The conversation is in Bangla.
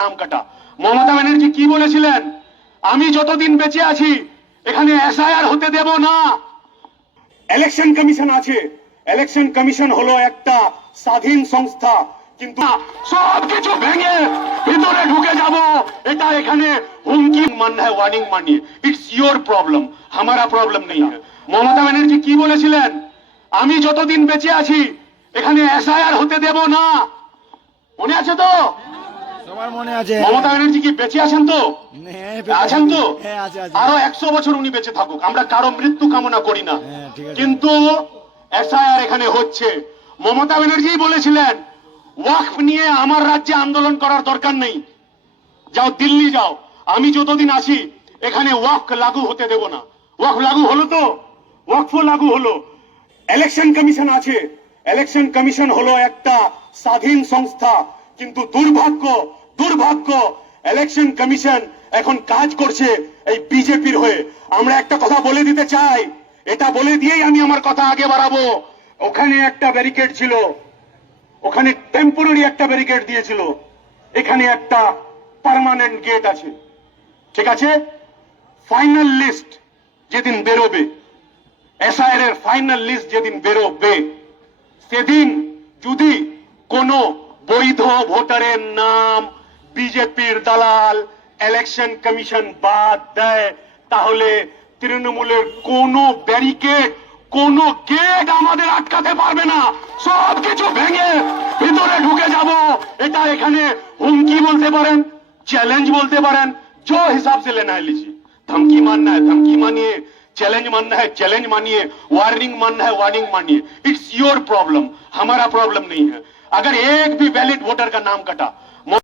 নাম কাটা। মমতা ব্যানার্জি কি বলেছিলেন? আমি যতদিন বেঁচে আছি এখানে এসআইআর হতে দেব না। ইলেকশন কমিশন আছে, ইলেকশন কমিশন হলো একটা স্বাধীন সংস্থা, কিন্তু সবকিছু ভেঙে ভিতরে ঢুকে যাব এটা এখানে হুমকি মাননা है, वार्निंग मानिए। इट्स योर प्रॉब्लम, हमारा प्रॉब्लम नहीं है। মমতা ব্যানার্জি কি বলেছিলেন? আমি যতদিন বেঁচে আছি এখানে এসআইআর হতে দেব না। মনে আছে তো? সবার মনে আছে। মমতা ব্যানার্জি কি বেঁচে আছেন তো? আছেন তো? আছে। আরো 100 বছর উনি বেঁচে থাকুক, আমরা কারো মৃত্যু কামনা করি না, ঠিক আছে। কিন্তু এসআইআর এখানে হচ্ছে। মমতা ব্যানার্জি বলেছিলেন ওয়াকফ নিয়ে আমার রাজ্যে আন্দোলন করার দরকার নেই, যাও দিল্লি যাও, আমি যতদিন আছি এখানে ওয়াকফ লাগু হতে দেব না। ওয়াকফ লাগু হলো তো? ওয়াকফ লাগু হলো। ইলেকশন কমিশন আছে, ইলেকশন কমিশন হলো একটা স্বাধীন সংস্থা, কিন্তু দুর্ভাগ্য দুর্ভাগ্য ইলেকশন কমিশন এখন কাজ করছে এই বিজেপির হয়ে। আমরা একটা কথা বলে দিতে চাই, এটা বলে দিয়েই আমি আমার কথা আগে বাড়াবো। ওখানে একটা ব্যারিকেড ছিল, ওখানে টেম্পোরারি একটা ব্যারিকেড দিয়েছিল, এখানে একটা পার্মানেন্ট গেট আছে। ঠিক আছে, ফাইনাল লিস্ট যেদিন বেরোবে, এসআইআর এর ফাইনাল লিস্ট যেদিন বেরোবে, সেদিন যদি কোনো বৈধ ভোটারের নাম বিজেপির দালাল ইলেকশন কমিশন বাদ দেয়, তাহলে তৃণমূলের কোনো ব্যারিকেড, কোনো গেট আমাদের আটকাতে পারবে না। সবকিছু ভেঙে ভিতরে ঢুকে যাব এটা এখানে হুমকি বলতে পারেন, চ্যালেঞ্জ বলতে পারেন, जो हिसाब से लेना है लीजिए। धमकी मानना है धमकी मानिए, चैलेंज मानना है चैलेंज मानिए, वार्निंग मानना है वार्निंग मानिए। इट्स योर प्रॉब्लम, हमारा प्रॉब्लम नहीं है। अगर एक भी वैलिड वोटर का नाम कटा